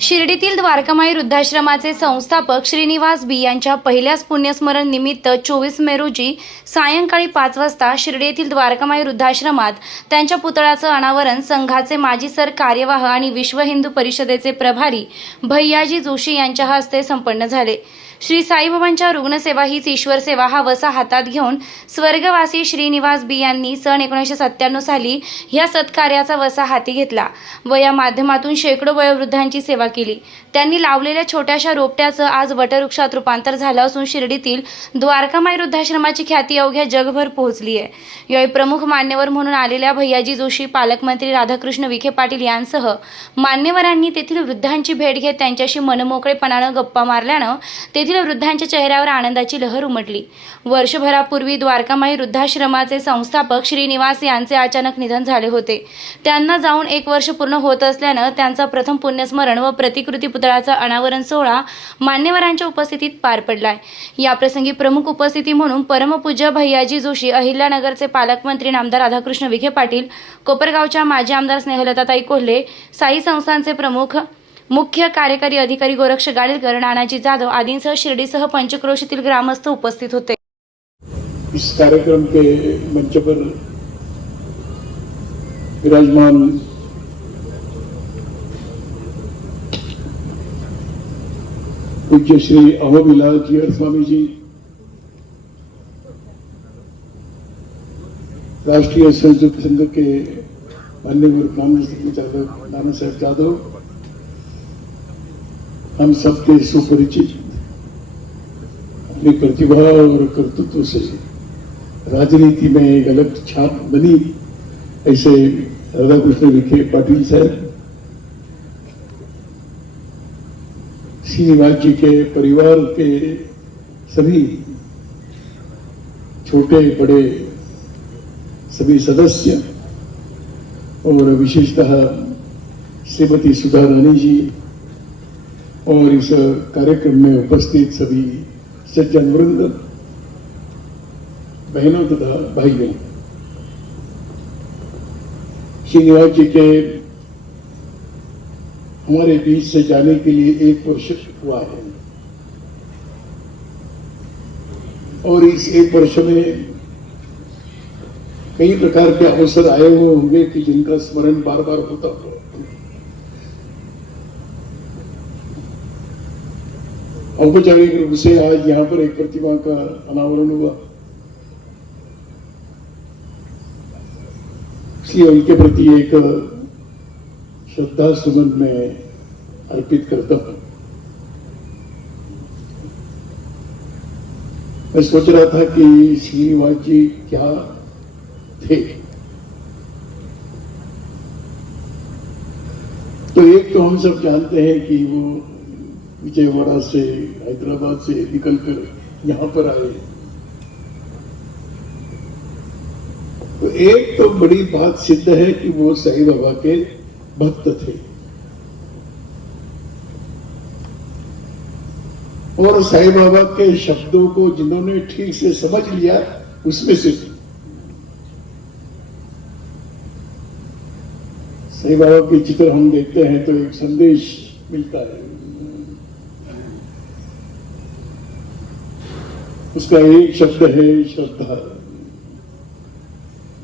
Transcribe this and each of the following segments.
शिर्डीतील द्वारकामाई वृद्धाश्रमाचे संस्थापक श्रीनिवास बी यांच्या पहिल्याच पुण्यस्मरण निमित्त 24 मे रोजी सायंकाळी 5 वाजता शिर्डी येथील द्वारकामाई वृद्धाश्रमात त्यांच्या पुतळ्याचं अनावरण संघाचे माजी कार्यवाह आणि विश्व हिंदू परिषदेचे प्रभारी भैयाजी जोशी यांच्या हस्ते संपन्न झाले। श्री साईबाबांच्या रुग्णसेवा हीच ईश्वर सेवा हा वसा हातात घेऊन स्वर्गवासी श्रीनिवास बी यांनी सन 1997 साली ह्या सत्कार्याचा वसा हाती घेतला व या माध्यमातून शेकडो वयोवृद्धांची सेवा केली। त्यांनी लावलेल्या छोट्याशा रोपट्याचं आज वटवृक्षात रूपांतर झालं असून शिर्डीतील द्वारकामाई वृद्धाश्रमाची ख्याती अवघ्या जगभर पोहोचली आहे। यावेळी प्रमुख मान्यवर म्हणून आलेल्या भैयाजी जोशी, पालकमंत्री राधाकृष्ण विखे पाटील यांसह मान्यवरांनी तेथील वृद्धांची भेट घेत त्यांच्याशी मनमोकळेपणानं गप्पा मारल्यानं तेथील वृद्धांच्या चेहऱ्यावर आनंदाची लहर उमटली। वर्षभरापूर्वी द्वारकामाई वृद्धाश्रमाचे संस्थापक श्रीनिवास यांचे अचानक निधन झाले होते। त्यांना जाऊन 1 वर्ष पूर्ण होत असल्यानं त्यांचा प्रथम पुण्यस्मरण व प्रतिकृती पुतळ्याचा अनावरण सोहळा मान्यवरांच्या उपस्थितीत पार पडलाय। याप्रसंगी प्रमुख उपस्थिती म्हणून परमपूज्य भैयाजी जोशी, अहिल्यानगरचे पालकमंत्री नामदार राधाकृष्ण विखे पाटील, कोपरगावच्या माजी आमदार स्नेहलताताई कोल्हे, साई संस्थानचे प्रमुख मुख्य कार्यकारी अधिकारी गोरक्ष गाडीलकर, नानाजी जाधव आदींसह शिर्डीसह पंचक्रोशीतील ग्रामस्थ उपस्थित होते। इस कार्यक्रम के मंच पर विराजमान पूज्य श्री अहोबिलाल जीयर स्वामी जी, राष्ट्रीय स्वयंसेवक संघ के मान्यवर कांग्रेस संचालक नाना साहब जाधव, हम सबके सुपरिचित अपनी प्रतिभा और कर्तृत्व से राजनीति में एक अलग छाप बनी ऐसे राधाकृष्ण विखे पाटिल साहब, श्रीनिवास जी के परिवार के सभी छोटे बड़े सभी सदस्य और विशेषतः श्रीमती सुधा रानी जी और इस कार्यक्रम में उपस्थित सभी सज्जन वृंद, बहनों तथा भाइयों, श्रीनिवास जी के हमारे बीच से जाने के लिए 1 वर्ष हुआ है और इस 1 वर्ष में कई प्रकार के अवसर आए हुए होंगे कि जिनका स्मरण बार बार होता हो। औपचारिक रूप से आज यहाँ पर एक प्रतिमा का अनावरण हुआ, इसलिए उनके प्रति एक श्रद्धा सुमन में अर्पित करता हूं। मैं सोच रहा था कि श्रीनिवास जी क्या थे, तो एक तो हम सब जानते हैं कि वो विजयवाड़ा से, हैदराबाद से निकलकर यहाँ पर आए। तो एक तो बड़ी बात सिद्ध है कि वो साईं बाबा के भक्त थे और साईं बाबा के शब्दों को जिन्होंने ठीक से समझ लिया उसमें से साईं बाबा के चित्र हम देखते हैं तो एक संदेश मिलता है। उसका एक शब्द है श्रद्धा।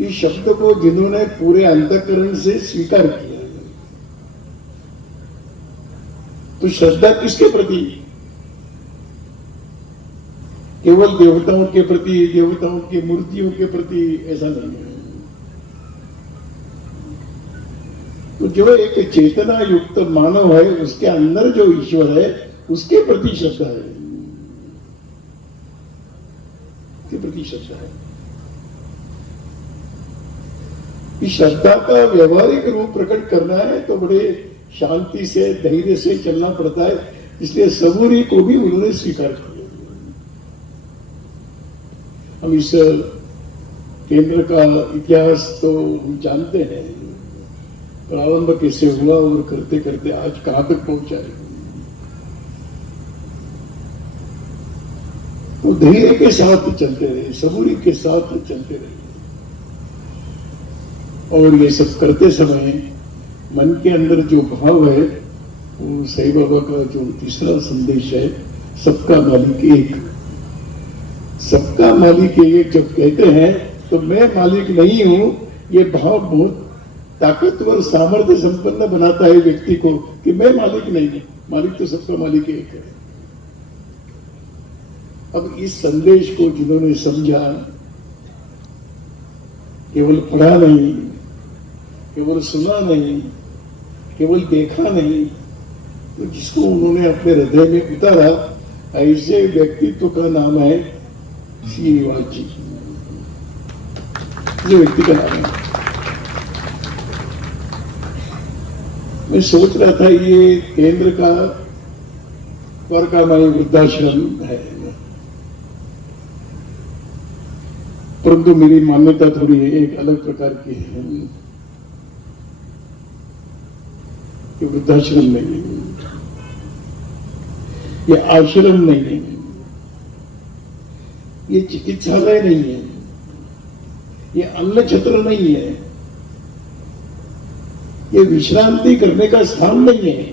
इस शब्द को जिन्होंने पूरे अंतःकरण से स्वीकार किया, तो श्रद्धा किसके प्रति? केवल देवताओं के प्रति, देवताओं की मूर्तियों के प्रति ऐसा नहीं है। तो जो एक चेतना युक्त मानव है उसके अंदर जो ईश्वर है उसके प्रति श्रद्धा है, प्रति श्रद्धा है। इस श्रद्धा का व्यवहारिक रूप प्रकट करना है तो बड़े शांति से, धैर्य से चलना पड़ता है, इसलिए सबूरी को भी उन्होंने स्वीकार किया। हम इस केंद्र का इतिहास तो हम जानते हैं, प्रारंभ कैसे हुआ और करते करते आज कहां तक पहुंचा है। तो धैर्य के साथ चलते रहे, सबूरी के साथ चलते रहे और ये सब करते समय मन के अंदर जो भाव है वो साईं बाबा का जो तीसरा संदेश है, सबका मालिक एक। सबका मालिक एक जब कहते हैं तो मैं मालिक नहीं हूं, ये भाव बहुत ताकतवर सामर्थ्य संपन्न बनाता है व्यक्ति को कि मैं मालिक नहीं हूं, मालिक तो सबका मालिक एक है। अब इस संदेश को जिन्होंने समझा, केवल पढ़ा नहीं, केवल सुना नहीं, केवल देखा नहीं, तो जिसको उन्होंने अपने हृदय में उतारा, ऐसे व्यक्तित्व का नाम है श्रीनिवास जी। ये व्यक्ति का नाम है। मैं सोच रहा था ये केंद्र का द्वारकामाई वृद्धाश्रम है, परंतु मेरी मान्यता थोड़ी एक अलग प्रकार की है कि वृद्धाश्रम नहीं है, ये आश्रम नहीं है, ये चिकित्सालय नहीं है, ये अन्न छत्र नहीं है, ये विश्रांति करने का स्थान नहीं है।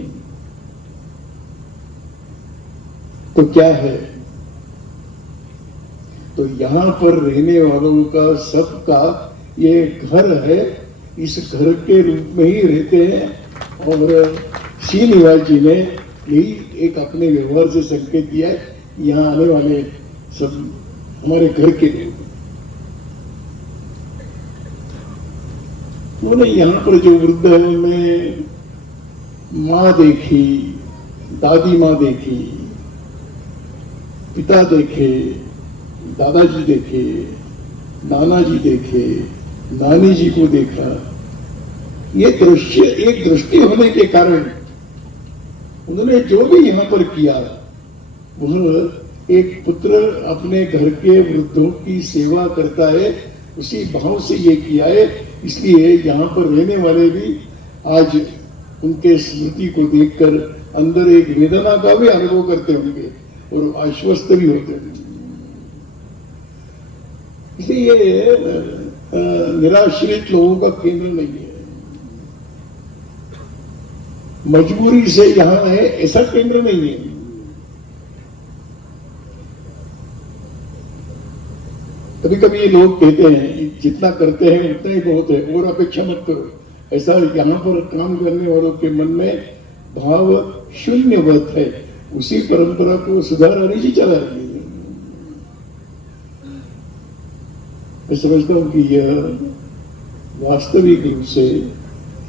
तो क्या है? तो यहां पर रहने वालों का सबका ये घर है, इस घर के रूप में ही रहते हैं। और श्रीनिवास जी ने यही एक अपने व्यवहार से संकेत दिया है, यहाँ आने वाले सब हमारे घर के लिए। उन्होंने यहाँ पर जो वृद्ध है उन्हें माँ देखी, दादी माँ देखी, पिता देखे, दादाजी देखे, नाना जी देखे, नानी जी को देखा। ये दृश्य एक दृष्टि होने के कारण उन्होंने जो भी यहाँ पर किया वह एक पुत्र अपने घर के वृद्धों की सेवा करता है, उसी भाव से ये किया है। इसलिए यहाँ पर रहने वाले भी आज उनके स्मृति को देखकर अंदर एक वेदना का भी अनुभव करते होंगे और आश्वस्त भी होते होंगे। इसलिए ये निराश्रित लोगों का केंद्र नहीं है, मजबूरी से यहां है ऐसा केंद्र नहीं है। कभी कभी ये लोग कहते हैं जितना करते हैं उतना ही बहुत है और अपेक्षा मत करो, ऐसा यहां पर काम करने वालों के मन में भाव शून्यवत है। उसी परंपरा को सुधारने जी चला रही है। मैं समझता हूं कि यह वास्तविक रूप से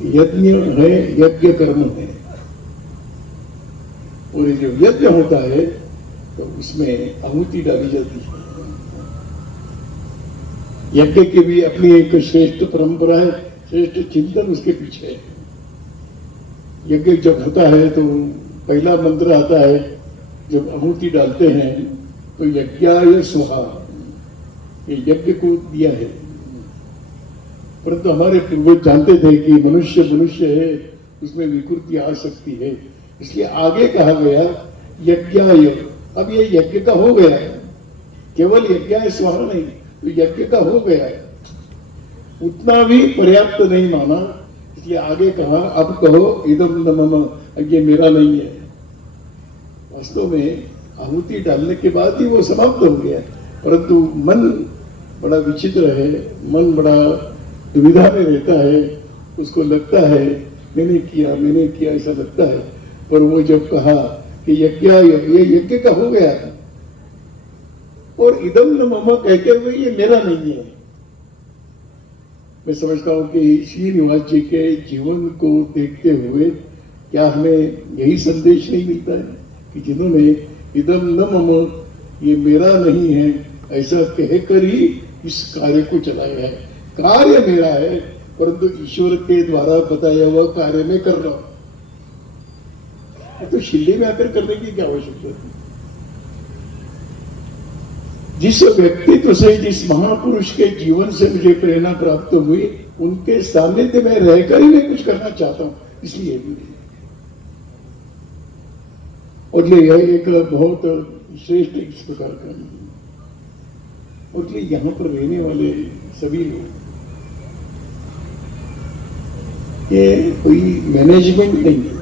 यज्ञ है, यज्ञ कर्म है। और ये जो यज्ञ होता है तो उसमें आहुति डाली जाती है। यज्ञ की भी अपनी एक श्रेष्ठ परंपरा है, श्रेष्ठ चिंतन उसके पीछे है। यज्ञ जब होता है तो पहला मंत्र आता है, जब आहुति डालते हैं तो यज्ञाय स्वाहा, ये यज्ञ को दिया है। परंतु हमारे पूर्वज जानते थे कि मनुष्य मनुष्य है, उसमें विकृति आ सकती है, इसलिए आगे कहा गया यज्ञाय। अब ये यज्ञ का हो गया है, केवल यज्ञाय स्वाहा नहीं, तो यज्ञ का हो गया है। उतना भी पर्याप्त नहीं माना, इसलिए आगे कहा अब कहो इदम न मम, ये मेरा नहीं है। वास्तव में आहुति डालने के बाद ही वो समाप्त हो गया, परंतु मन बड़ा विचित्र है, मन बड़ा दुविधा में रहता है। उसको लगता है मैंने किया ऐसा लगता है। पर वो जब कहा कि यज्ञ, ये यज्ञ का हो गया था और इदम न मम कहते हुए ये मेरा नहीं है। मैं समझता हूं कि श्रीनिवास जी के जीवन को देखते हुए क्या हमें यही संदेश नहीं मिलता है कि जिन्होंने इदम न मम, ये मेरा नहीं है ऐसा कहकर ही इस कार्य को चलाया है। कार्य मेरा है परंतु ईश्वर के द्वारा बताया हुआ कार्य में कर रहा हूं। तो शिल्ली में आकर करने की क्या आवश्यकता थी? जिस व्यक्तित्व से, जिस महापुरुष के जीवन से मुझे प्रेरणा प्राप्त हुई, उनके सानिध्य में रहकर ही मैं कुछ करना चाहता हूं, इसलिए भी। और ये एक बहुत श्रेष्ठ इस प्रकार का, और ये यहां पर रहने वाले सभी लोग, ये कोई मैनेजमेंट नहीं है,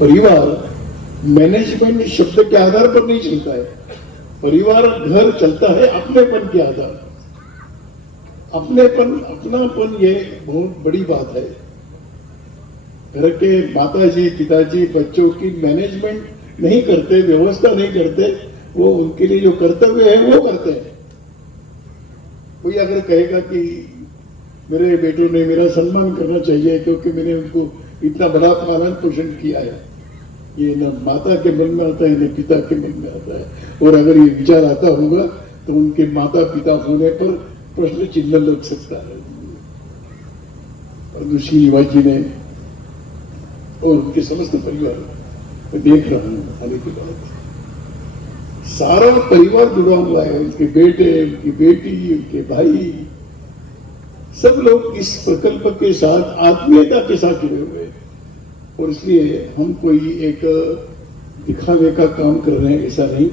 परिवार मैनेजमेंट शब्द के आधार पर नहीं चलता है। परिवार घर चलता है अपनेपन के आधार पर। अपनेपन, अपनापन ये बहुत बड़ी बात है। घर के माताजी पिताजी बच्चों की मैनेजमेंट नहीं करते, व्यवस्था नहीं करते, वो उनके लिए जो कर्तव्य है वो करते हैं। कोई अगर कहेगा कि मेरे बेटों ने मेरा सम्मान करना चाहिए क्योंकि मैंने उनको इतना बड़ा पालन पोषण किया है, ये न माता के मन में आता है न पिता के मन में आता है। और अगर ये विचार आता होगा तो उनके माता पिता होने पर प्रश्न चिन्ह लग सकता है। और श्रीनिवास जी ने और उनके समस्त परिवार, मैं देख रहा हूं आने के बाद सारा परिवार जुड़ा हुआ है। उनके बेटे, उनकी बेटी, उनके भाई, सब लोग इस प्रकल्प के साथ आत्मीयता के साथ जुड़े हुए हैं। और इसलिए हम कोई एक दिखावे का काम कर रहे हैं ऐसा नहीं।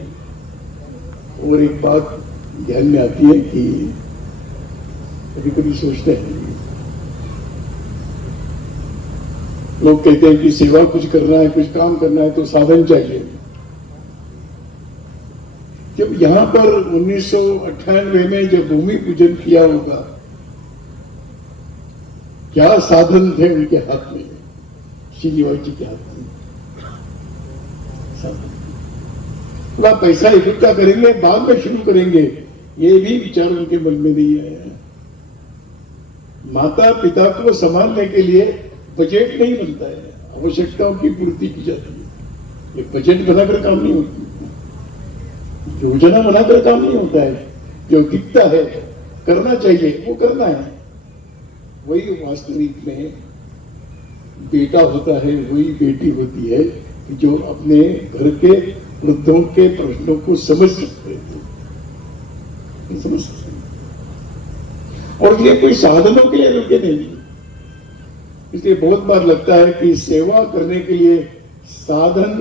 और एक बात ध्यान में आती है कि कभी कभी सोचते हैं लोग, कहते हैं कि सेवा कुछ करना है, कुछ काम करना है तो साधन चाहिए। जब यहां पर 1998 में जब भूमि पूजन किया होगा, क्या साधन थे उनके हाथ में, श्रीनिवास जी के हाथ में? थोड़ा पैसा इकट्ठा करेंगे, बाद में शुरू करेंगे, ये भी विचार उनके मन में नहीं आया। माता पिता को संभालने के लिए बजट नहीं बनता है, आवश्यकताओं की पूर्ति की जाती है। ये बजट बनाकर काम नहीं होता, योजना बनाकर काम नहीं होता है। जो दिखता है करना चाहिए वो करना है, वही वास्तविक में बेटा होता है, वही बेटी होती है कि जो अपने घर के वृद्धों के प्रश्नों को समझ सकते हैं, समझ सकते हैं। और ये कोई साधनों के लिए रुके नहीं। इसलिए बहुत बार लगता है कि सेवा करने के लिए साधन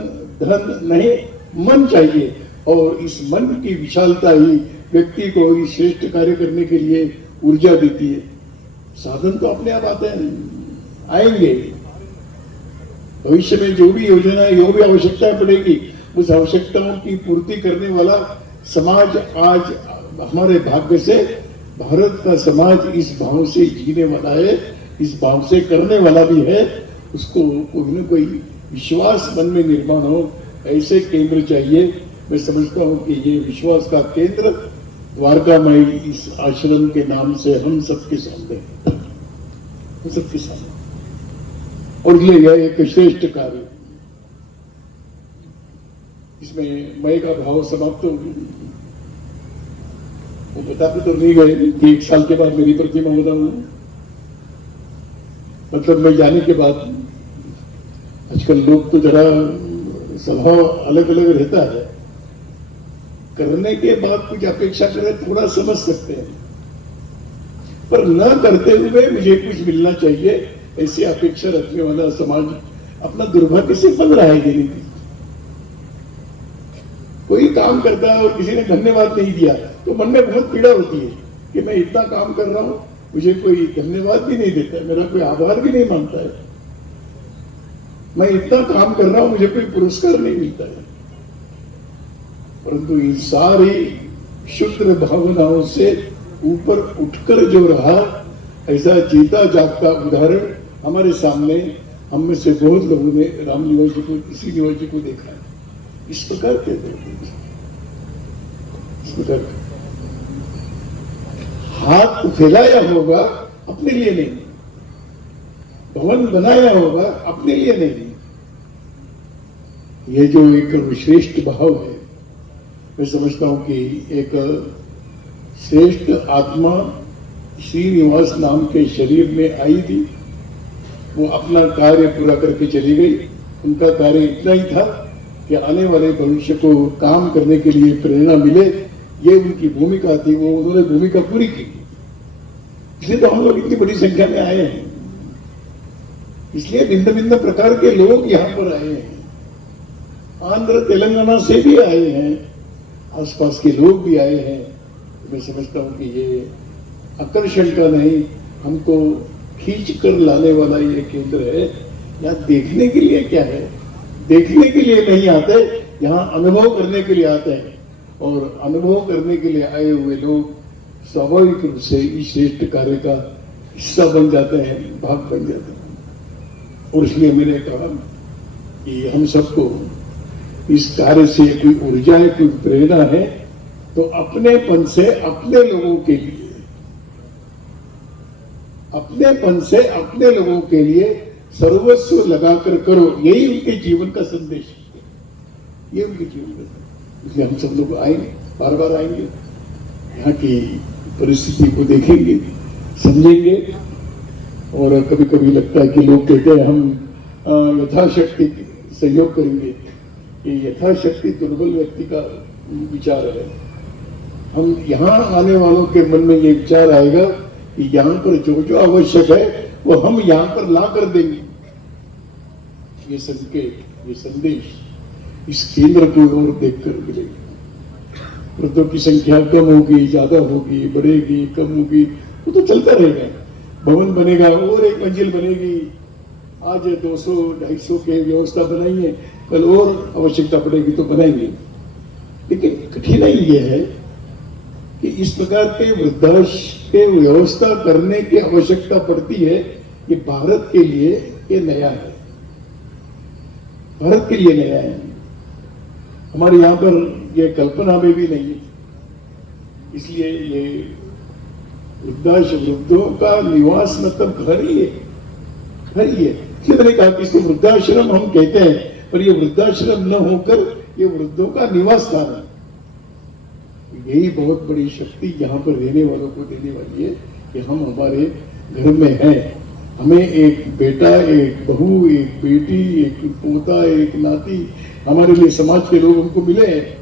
धन नहीं, मन चाहिए। और इस मन की विशालता ही व्यक्ति को इस श्रेष्ठ कार्य करने के लिए ऊर्जा देती है। साधन तो अपने आप आते हैं, आएंगे। भविष्य में जो भी योजना है, जो भी आवश्यकता पड़ेगी, उस आवश्यकताओं की पूर्ति करने वाला समाज आज हमारे भाग्य से भारत का समाज इस भाव से जीने वाला है, इस भाव से करने वाला भी है। उसको कोई न कोई विश्वास मन में निर्माण हो, ऐसे केंद्र चाहिए। मैं समझता हूं कि ये विश्वास का केंद्र द्वारकामाई इस आश्रम के नाम से हम सबके सामने, हम सबके सामने। और ये यह एक श्रेष्ठ कार्य, इसमें मय का भाव समाप्त हो गया। वो बताते तो नहीं गए कि 1 साल के बाद मेरी प्रतिमा बनाऊंगा, मतलब मैं जाने के बाद। आजकल लोग तो जरा स्वभाव अलग अलग रहता है, करने के बाद कुछ अपेक्षा करें थोड़ा समझ सकते हैं, पर न करते हुए मुझे कुछ मिलना चाहिए ऐसी अपेक्षा रखने वाला समाज अपना दुर्भाग्य से पल रहा है। धीरे धीरे कोई काम करता है और किसी ने धन्यवाद नहीं दिया तो मन में बहुत पीड़ा होती है कि मैं इतना काम कर रहा हूं, मुझे कोई धन्यवाद भी नहीं देता है, मेरा कोई आभार भी नहीं मानता है। मैं इतना काम कर रहा हूं, मुझे कोई पुरस्कार नहीं मिलता है। परंतु इन सारी शुद्ध भावनाओं से ऊपर उठकर जो रहा, ऐसा जीता जागता उदाहरण हमारे सामने हम में से बहुत लोगों ने राम निवास जी को, इसी निवास जी को देखा है। इस प्रकार के इस प्रकार हाथ फैलाया होगा अपने लिए नहीं, भवन बनाया होगा अपने लिए नहीं। ये जो एक श्रेष्ठ भाव है, मैं समझता हूं कि एक श्रेष्ठ आत्मा श्रीनिवास नाम के शरीर में आई थी। वो अपना कार्य पूरा करके चली गई। उनका कार्य इतना ही था कि आने वाले भविष्य को काम करने के लिए प्रेरणा मिले, ये उनकी भूमिका थी। वो उन्होंने भूमिका पूरी की, इसलिए तो हम लोग इतनी बड़ी संख्या में आए हैं। इसलिए भिन्न भिन्न प्रकार के लोग यहां पर आए हैं, आंध्र तेलंगाना से भी आए हैं, आसपास के लोग भी आए हैं। मैं समझता हूं कि ये आकर्षण का नहीं, हमको खींच कर लाने वाला ये केंद्र है। यहाँ देखने के लिए क्या है? देखने के लिए नहीं आते, यहाँ अनुभव करने के लिए आते हैं। और अनुभव करने के लिए आए हुए लोग स्वाभाविक रूप से इस श्रेष्ठ कार्य का हिस्सा बन जाते हैं, भाग बन जाते हैं। और इसलिए मैंने कहा कि हम सबको इस कार्य से कोई ऊर्जा है, कोई प्रेरणा है, तो अपनेपन से अपने लोगों के लिए, अपनेपन से अपने लोगों के लिए सर्वस्व लगाकर करो। यही उनके जीवन का संदेश है, ये उनके जीवन का संदेश। इसलिए हम सब लोग आएंगे, बार बार आएंगे, यहाँ की परिस्थिति को देखेंगे, समझेंगे। और कभी कभी लगता है कि लोग कहते हैं हम यथाशक्ति सहयोग करेंगे। ये यथाशक्ति दुर्बल व्यक्ति का विचार है। हम यहाँ आने वालों के मन में ये विचार आएगा कि यहाँ पर जो जो आवश्यक है वो हम यहाँ पर ला कर देंगे। ये संकेत, ये संदेश इस केंद्र की ओर देखकर मिलेगा। वृद्धों की संख्या कम होगी, ज्यादा होगी, बढ़ेगी, कम होगी, वो तो चलता रहेगा। भवन बनेगा और एक मंजिल बनेगी। आज 200-250 के व्यवस्था बनाई है, कल और आवश्यकता पड़ेगी तो बनाएंगे। लेकिन कठिनाई ये है कि इस प्रकार के वृद्धाश्रम के व्यवस्था करने की आवश्यकता पड़ती है। ये भारत के लिए ये नया है, भारत के लिए नया है। हमारे यहाँ पर ये कल्पना में भी नहीं है। इसलिए ये वृद्धों का निवास मतलब घर ही है, घर ही है। इसलिए मैंने कहा कि इसको वृद्धाश्रम हम कहते हैं, पर ये वृद्धाश्रम न होकर ये वृद्धों का निवास स्थान है। यही बहुत बड़ी शक्ति यहाँ पर रहने वालों को देने वाली है कि हम हमारे घर में हैं। हमें एक बेटा, एक बहू, एक बेटी, एक पोता, एक नाती, हमारे लिए समाज के लोग हमको मिले हैं।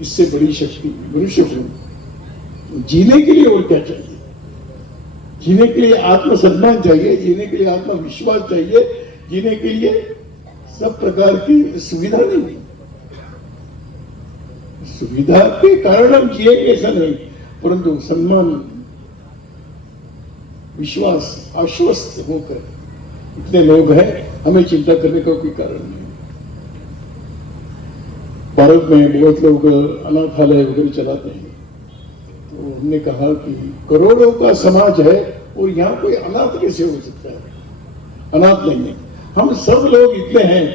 इससे बड़ी शक्ति मनुष्य को जीने के लिए और क्या चाहिए? जीने के लिए आत्मसम्मान चाहिए, जीने के लिए आत्मविश्वास चाहिए, जीने के लिए सब प्रकार की सुविधा नहीं। सुविधा के कारण हम जिएंगे ऐसा नहीं, परंतु सम्मान, विश्वास, आश्वस्त होकर इतने लोग हैं, हमें चिंता करने का कोई कारण नहीं। भारत में बहुत लोग अनाथालय वगैरह चलाते हैं। तो हमने कहा कि करोड़ों का समाज है और यहाँ कोई अनाथ कैसे हो सकता है? अनाथ नहीं है। हम सब लोग इतने हैं,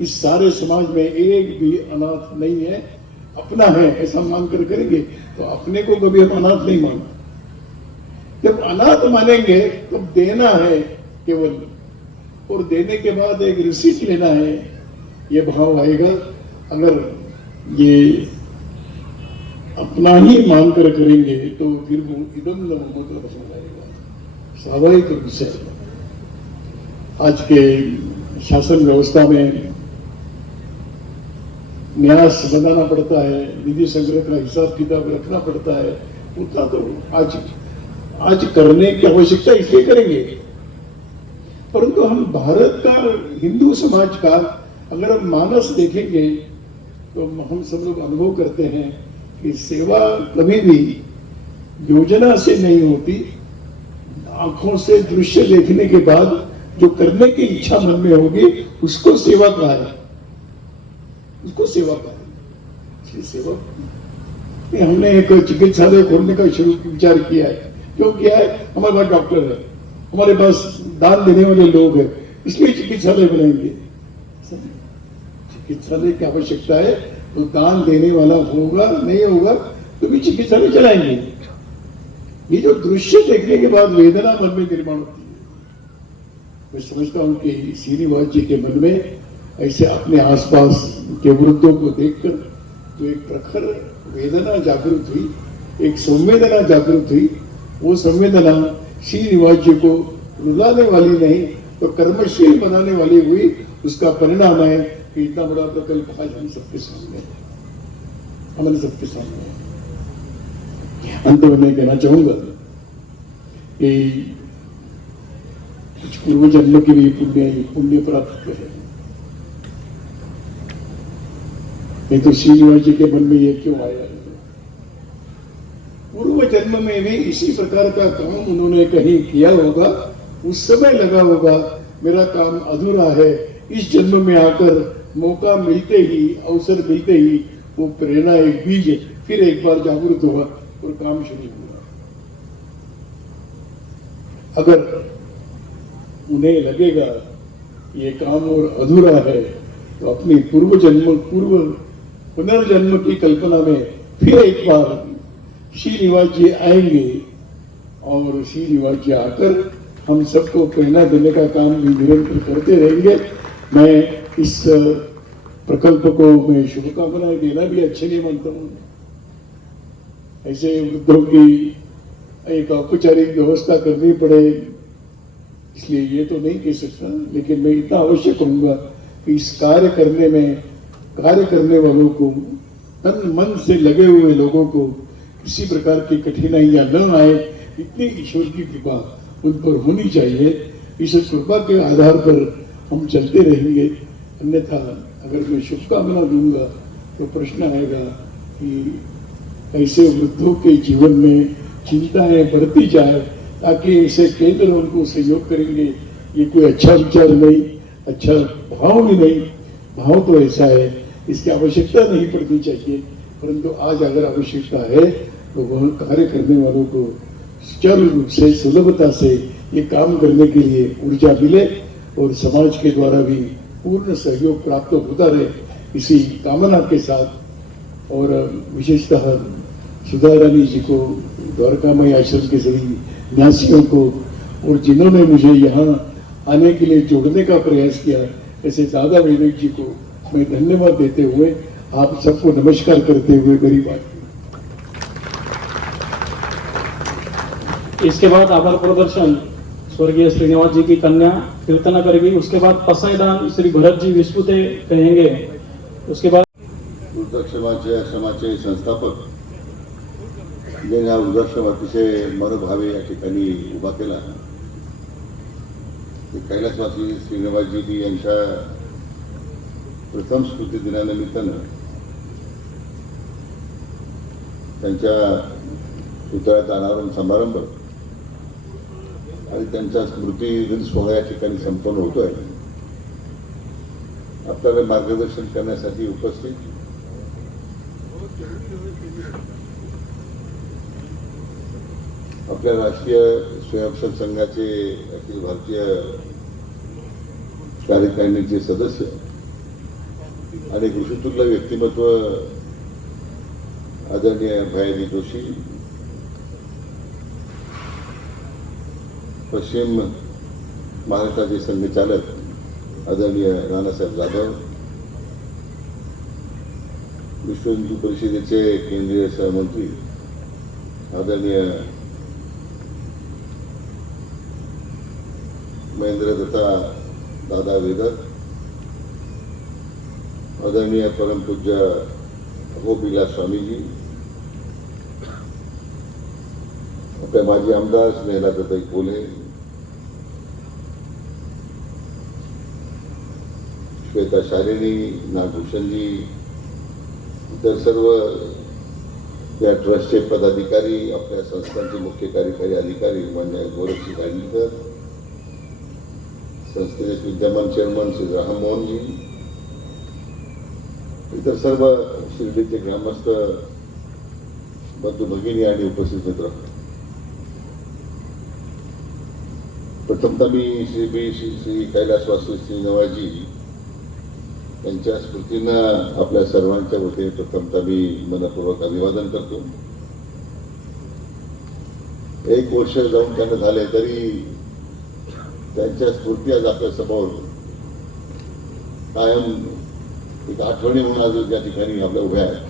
इस सारे समाज में एक भी अनाथ नहीं है, अपना है ऐसा मानकर करेंगे तो अपने को कभी हम अनाथ नहीं मानते। जब अनाथ मानेंगे तो देना है केवल, और देने के बाद एक रिसीट लेना है, ये भाव आएगा। अगर ये अपना ही मानकर करेंगे तो फिर वो इदम न मतलब पसंद आएगा। स्वाभाविक रूप से आज के शासन व्यवस्था में न्यास बनाना पड़ता है, निधि संग्रह का हिसाब किताब रखना पड़ता है। उतना तो आज करने की आवश्यकता इसलिए करेंगे, परंतु हम भारत का, हिंदू समाज का अगर हम मानस देखेंगे तो हम सब लोग अनुभव करते हैं कि सेवा कभी भी योजना से नहीं होती। आंखों से दृश्य देखने के बाद जो करने की इच्छा मन में होगी उसको सेवा कहा है, उसको सेवा कहा है। सेवा हमने एक चिकित्सालय खोलने का विचार किया है। क्यों किया है? हमारे पास डॉक्टर है, हमारे पास दान देने वाले लोग हैं, इसलिए चिकित्सालय बनाएंगे। चिकित्सालय की आवश्यकता है तो दान देने वाला होगा, नहीं होगा तो भी चिकित्सालय चलाएंगे। ये जो दृश्य देखने के बाद वेदना मन में निर्माण होती है, मैं समझता हूं कि श्रीनिवास जी के मन में ऐसे अपने आसपास के वृद्धों को देखकर जो एक प्रखर वेदना जागृत हुई, एक संवेदना जागृत हुई। वो संवेदना श्रीनिवास जी को रुलाने वाली नहीं तो कर्मशील बनाने वाली हुई। उसका परिणाम है कि इतना बड़ा प्रकल्प आज हम सबके सामने, हमारे सबके सामने है। अंत में मैं कहना चाहूंगा कि कुछ पूर्व जन्म की भी पुण्य प्राप्त है। नहीं तो श्रीनिवास जी के मन में ये क्यों आया? पूर्व जन्म में भी इसी प्रकार का काम उन्होंने कहीं किया होगा, उस समय लगा होगा मेरा काम अधूरा है, इस जन्म में आकर मौका मिलते ही, अवसर मिलते ही वो प्रेरणा एक बीज फिर एक बार जागृत हुआ और काम शुरू हुआ। अगर उन्हें लगेगा ये काम और अधूरा है तो अपनी पुनर्जन्म की कल्पना में फिर एक बार श्रीनिवास जी आएंगे और श्रीनिवास जी आकर हम सबको प्रेरणा देने का काम भी निरंतर करते रहेंगे। मैं इस प्रकल्प को मैं शुभकामनाएं देना भी अच्छे नहीं मानता हूँ। ऐसे वृद्धों की एक औपचारिक व्यवस्था करनी पड़े इसलिए ये तो नहीं कह सकता, लेकिन मैं इतना अवश्य कहूंगा कि इस कार्य करने वालों को, तन मन से लगे हुए लोगों को किसी प्रकार की कठिनाइयां न आए, इतनी ईश्वर की कृपा उन पर होनी चाहिए। इस कृपा के आधार पर हम चलते रहेंगे। अन्यथा अगर मैं शुभकामना दूंगा तो प्रश्न आएगा कि ऐसे वृद्धों के जीवन में चिंताएं बढ़ती जाए ताकि ऐसे केंद्र उनको सहयोग करेंगे, ये कोई अच्छा विचार नहीं, अच्छा भाव भी नहीं। भाव तो ऐसा है, इसकी आवश्यकता नहीं पड़नी चाहिए, परंतु आज अगर आवश्यकता है तो वह कार्य करने वालों को सुचारू रूप से, सुलभता से ये काम करने के लिए ऊर्जा मिले और समाज के द्वारा भी पूर्ण सहयोग प्राप्त होता रहे, इसी कामना के साथ। और विशेषतः सुधा रानी जी को, द्वारकामाई आश्रम के सभी न्यासियों को और जिन्होंने मुझे यहाँ आने के लिए जोड़ने का प्रयास किया, ऐसे दादा वैदिक जी को मैं धन्यवाद देते हुए आप सबको नमस्कार करते हुए मेरी बात। इसके बाद आभार प्रदर्शन स्वर्गीय श्रीनिवास जी की कन्या कीर्तना करेगी। उसके बाद पसायदान श्री भरत जी विस्पुते कहेंगे। उसके बाद वृद्धाश्रमाचे आश्रमाचे संस्थापक ज्यांनी हा वृद्धाश्रम अतिशय मनोभावे या ठिकाणी उभा केला, ते कैलासवासी श्रीनिवासजी यांच्या प्रथम स्मृती दिनानिमित्तानं त्यांच्या पुतळ्याचा अनावरण समारंभ आणि त्यांचा स्मृती दिन सोहळा या ठिकाणी संपन्न होतोय। आपल्याला मार्गदर्शन करण्यासाठी उपस्थित आपल्या राष्ट्रीय स्वयंसेवक संघाचे अखिल भारतीय कार्यकारिणीचे सदस्य आणि कृषीतुल्य व्यक्तिमत्व आदरणीय भैयाजी जोशी, पश्चिम महाराष्ट्राचे संघचालक आदरणीय नानासाहेब जाधव, विश्व हिंदू परिषदेचे केंद्रीय सहमंत्री आदरणीय महेंद्र दत्ता दादा वेदक, आदरणीय परमपूज्य गोपीला स्वामीजी, आपल्या माजी आमदार स्नेहलाताई कोल्हे, श्वेता शालिनी, नागभूषणजी, इतर सर्व या ट्रस्टचे पदाधिकारी, आपल्या संस्थांचे मुख्य कार्यकारी अधिकारी मान्य गोरखजी गाडीकर, संस्थेचे विद्यमान चेअरमन श्री राम मोहनजी, इतर सर्व शिर्डीचे ग्रामस्थ बंधू भगिनी आणि उपस्थित मित्र, प्रथमतः मी श्री कैलासवासी श्रीनिवासजी यांच्या स्मृतीनं आपल्या सर्वांच्या वतीने प्रथमतः मी मनपूर्वक अभिवादन करतो। 1 वर्ष जाऊन त्यांना झाले तरी त्यांच्या स्फूर्ती आज आपल्या समोर कायम एक आठवणी म्हणून आज या ठिकाणी आपल्या उभ्या आहेत।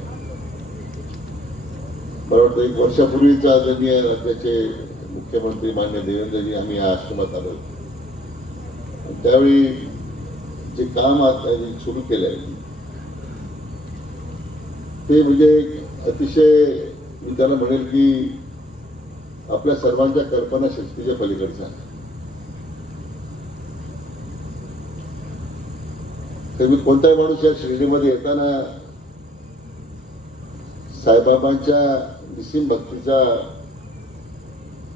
मला वाटतं 1 वर्षापूर्वीच आदरणीय राज्याचे मुख्यमंत्री मान्य देवेंद्रजी आम्ही या आश्रमात आलो, त्यावेळी जे काम त्यांनी सुरू केलंय ते म्हणजे अतिशय मी त्याला म्हणेल की आपल्या सर्वांच्या कल्पना शक्तीच्या पलीकडचं आहे। तर मी कोणताही माणूस या श्रेणीमध्ये येताना साईबाबांच्या निसीम भक्तीचा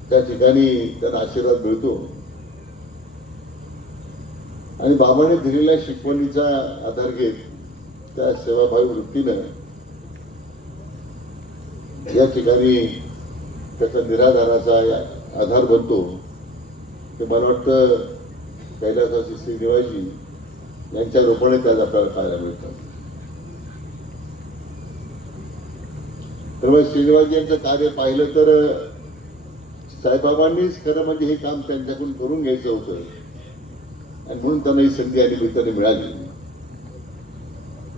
त्या ठिकाणी त्यांना आशीर्वाद मिळतो आणि बाबाने दिलेल्या शिकवणीचा आधार घेत त्या सेवाभावी वृत्तीनं या ठिकाणी त्याचा निराधाराचा आधार बनतो ते मला वाटतं कैलासवासी श्रीनिवासजी यांच्या रूपाने त्यात आपल्याला पाहायला मिळतात. तर मग श्रीनिवासजी यांचं कार्य पाहिलं तर साईबाबांनीच खरं म्हणजे हे काम त्यांच्याकडून करून घ्यायचं होतं आणि म्हणून त्यांना ही संधी आणि मित्राने मिळाली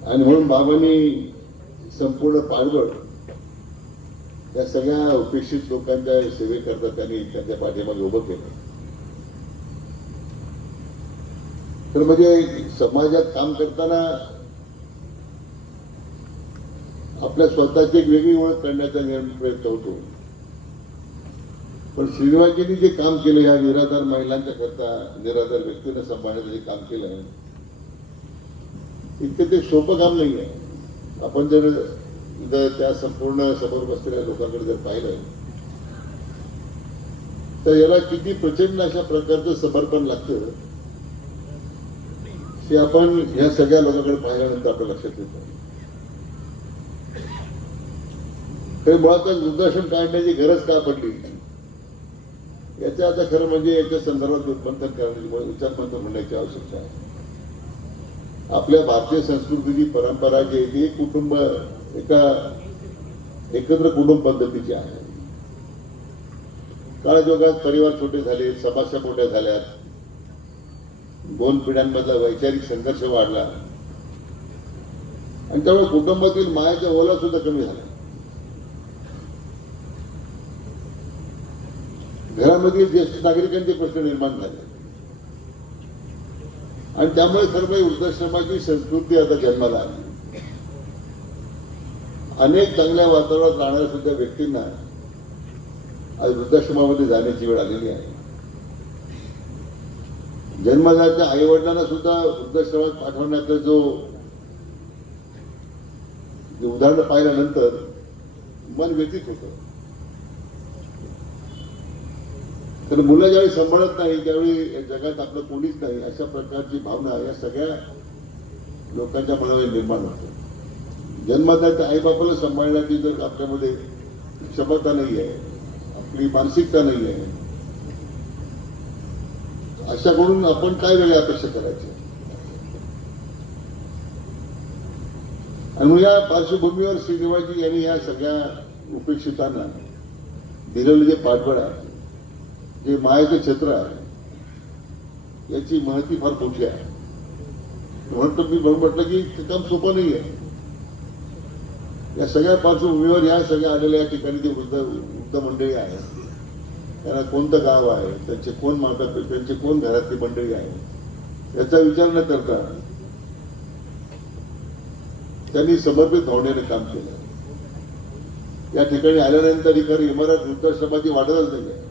आणि म्हणून बाबांनी संपूर्ण पाठबळ या सगळ्या उपेक्षित लोकांच्या सेवेकरता त्यांनी त्यांच्या पाठीमागे उभं केलं. तर म्हणजे समाजात काम करताना आपल्या स्वतःची एक वेगळी ओळख करण्याचा प्रयत्न होतो. पण श्रीनिवासजींनी जे काम केलं या निराधार महिलांच्या करता निराधार व्यक्तींना सांभाळण्याचं जे काम केलं इतकं ते सोपं काम नाही आहे. आपण जर त्या संपूर्ण समोर बसलेल्या लोकांकडे जर पाहिलं तर याला किती प्रचंड अशा प्रकारचं समर्पण लागतं हे आपण ह्या सगळ्या लोकांकडे पाहिल्यानंतर आपल्या लक्षात येतं. तरी मुळात वृद्धाश्रम काढण्याची गरज का पडली याच्या आता खरं म्हणजे याच्या संदर्भात मंथन करण्याची विचारमंथन म्हणण्याची आवश्यकता आहे. आपल्या भारतीय संस्कृतीची परंपरा जी आहे ती कुटुंब एका एकत्र कुटुंब पद्धतीची आहे. काळाजोगात परिवार छोटे झाले, समस्या मोठ्या झाल्यात, 2 पिढ्यांमधला वैचारिक संघर्ष वाढला आणि त्यामुळे कुटुंबातील मायाचा ओला सुद्धा कमी झाला. घरामधील ज्येष्ठ नागरिकांचे प्रश्न निर्माण झाले आणि त्यामुळे खरं म्हणजे वृद्धाश्रमाची संस्कृती आता जन्माला आली. अनेक चांगल्या वातावरणात राहणाऱ्या सुद्धा व्यक्तींना आज वृद्धाश्रमामध्ये जाण्याची वेळ आलेली आहे. जन्मदात्या आई वडिलांना सुद्धा वृद्धाश्रमात पाठवण्याचं जो उदाहरण पाहिल्यानंतर मन व्यथित होतं. तर मुलं ज्यावेळी सांभाळत नाही त्यावेळी जगात आपलं कोणीच नाही अशा प्रकारची भावना या सगळ्या लोकांच्या मनामध्ये निर्माण होते. जन्मदात्या आईबापाला सांभाळण्याची जर आपल्यामध्ये क्षमता नाही आहे, आपली मानसिकता नाही आहे, अशाकडून आपण काय वेगळी अपेक्षा करायची. आणि या पार्श्वभूमीवर श्रीनिवासजी यांनी या सगळ्या उपेक्षितांना दिलेलं जे पाठबळ आहे, जे मायेचं क्षेत्र आहे, याची माहिती फार मोठी आहे. म्हणतो मी म्हटलं की ते काम सोपं नाही आहे. या सगळ्या पार्श्वभूमीवर या सगळ्या आलेल्या या ठिकाणी जे वृद्ध मंडळी आहे, त्यांना कोणतं गाव आहे, त्यांचे कोण माता, त्यांचे कोण घरातली मंडळी आहे याचा विचार न करता त्यांनी समर्पित भावनेने काम केलं. या ठिकाणी आल्यानंतर ही खरी इमारत वृद्धाश्रमाची वाटतच नाही आहे.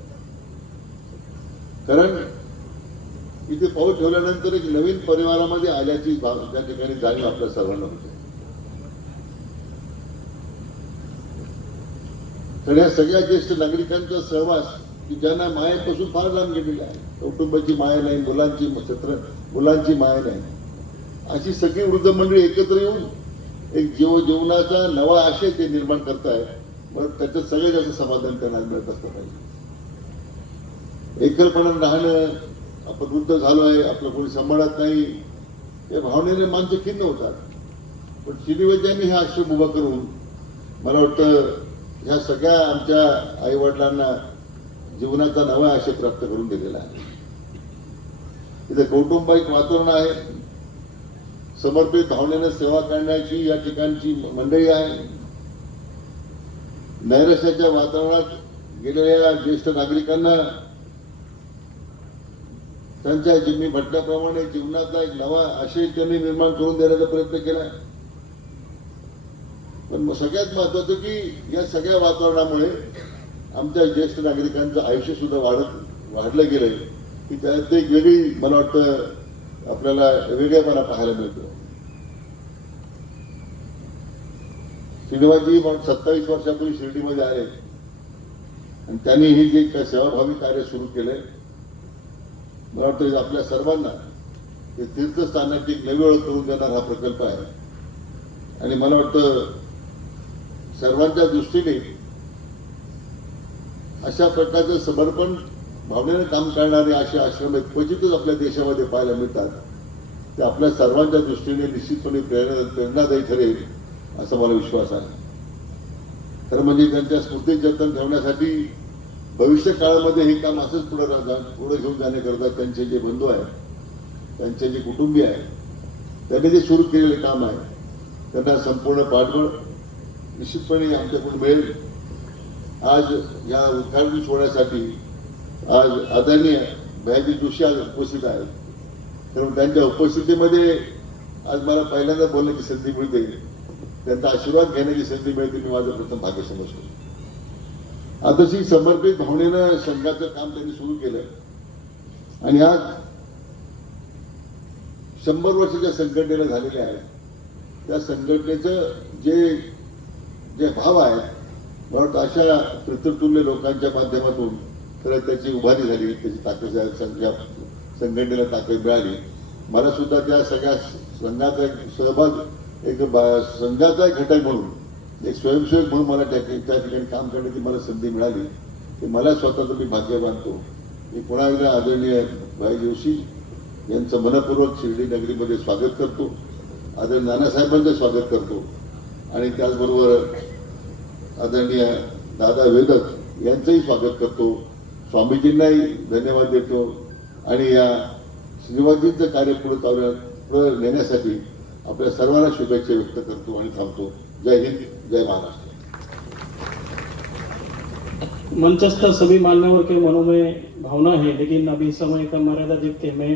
कारण इथे पाऊल ठेवल्यानंतर एक नवीन परिवारामध्ये आल्याची त्या ठिकाणी जाणीव आपल्या सर्वांना होते. तर या सगळ्या ज्येष्ठ नागरिकांचा सहवास की ज्यांना मायेपासून फार लांब गेलेला आहे, कुटुंबाची माया नाही, मुलांची माया नाही, अशी सगळी वृद्ध मंडळी एकत्र येऊन एक जीवनाचा नवा आशय ते निर्माण करतायत. मग त्याच्यात सगळ्यात जास्त समाधान त्यांना मिळत असलं पाहिजे. एकलपणानं राहणं, आपण वृद्ध झालोय, आपलं कोणी सांभाळत नाही, या भावनेने माणसं खिन्न होतात. पण श्रीनिवासजींनी हे आश्रम उभा करून मला वाटतं ह्या सगळ्या आमच्या आई वडिलांना जीवनाचा नवा आशय प्राप्त करून दिलेला आहे. इथे कौटुंबिक वातावरण आहे, समर्पित भावनेने सेवा करण्याची या ठिकाणची मंडळी आहे. नैराश्याच्या वातावरणात गेलेल्या ज्येष्ठ नागरिकांना त्यांच्या जिम्मी म्हटल्याप्रमाणे जीवनातला एक नवा आशय त्यांनी निर्माण करून देण्याचा प्रयत्न केला. पण सगळ्यात महत्वाचं की या सगळ्या वातावरणामुळे आमच्या ज्येष्ठ नागरिकांचं आयुष्य सुद्धा वाढलं गेलंय की त्यात एक वेगळी मला वाटतं आपल्याला वेगळेपणा पाहायला मिळतो. श्रीनिवासजी 27 वर्षापूर्वी शिर्डीमध्ये आले आणि त्यांनी ही जे सेवाभावी कार्य सुरू केलंय, मला वाटतं आपल्या सर्वांना हे तीर्थस्थानाची एक नवी ओळख करून देणारा हा प्रकल्प आहे. आणि मला वाटतं सर्वांच्या दृष्टीने अशा प्रकारचं समर्पण भावनेनं काम करणारे असे आश्रम क्वचितच आपल्या देशामध्ये पाहायला मिळतात. ते आपल्या सर्वांच्या दृष्टीने निश्चितपणे प्रेरणादायी ठरेल असा मला विश्वास आहे. खरं म्हणजे त्यांच्या स्मृती जतन ठेवण्यासाठी भविष्य काळामध्ये हे काम असंच पुढे घेऊन जाण्याकरता त्यांचे जे बंधू आहेत, त्यांचे जे कुटुंबीय आहेत, त्यांनी जे सुरू केलेले काम आहे त्यांना संपूर्ण पाठबळ निश्चितपणे आमच्याकडून मिळेल. आज या उद्घाटन सोहळ्यासाठी आज आदरणीय भैयाजी जोशी आज उपस्थित आहेत. तर त्यांच्या उपस्थितीमध्ये आज मला पहिल्यांदा बोलण्याची संधी मिळते, त्यांचा आशीर्वाद घेण्याची संधी मिळते. मी माझं प्रथम भाग्य समजतो. आताशी समर्पित भावनेनं संघाचं काम त्यांनी सुरू केलं आणि आज 100 वर्षाच्या संघटनेला झालेले आहे. त्या संघटनेचं जे भाव आहे, मला वाटतं अशा पितृतुल्य लोकांच्या माध्यमातून तर त्याची उभारी झाली, त्याची ताकद संघटनेला ताकद मिळाली. मला सुद्धा त्या सगळ्या संघाचा एक सहभाग, एक संघाचा एक घटक म्हणून, एक स्वयंसेवक म्हणून मला त्या ठिकाणी काम करण्याची मला संधी मिळाली. ते मला स्वतःचं मी भाग्य मानतो. मी पुन्हा एकदा आदरणीय भाई जोशी यांचं मनपूर्वक शिर्डी नगरीमध्ये स्वागत करतो. आदरणीय नानासाहेबांचं स्वागत करतो आणि त्याचबरोबर आदरणीय दादा वेदक यांचंही स्वागत करतो. स्वामीजींनाही धन्यवाद देतो आणि या श्रीनिवासजींचं कार्य पुढे नेण्यासाठी आपल्या सर्वांना शुभेच्छा व्यक्त करतो आणि थांबतो. जय हिंद, जय महाराष्ट्र. मंचस्थ सभी मान्यवर के मनों में भावना है, लेकिन अभी समय का मर्यादा देखते मैं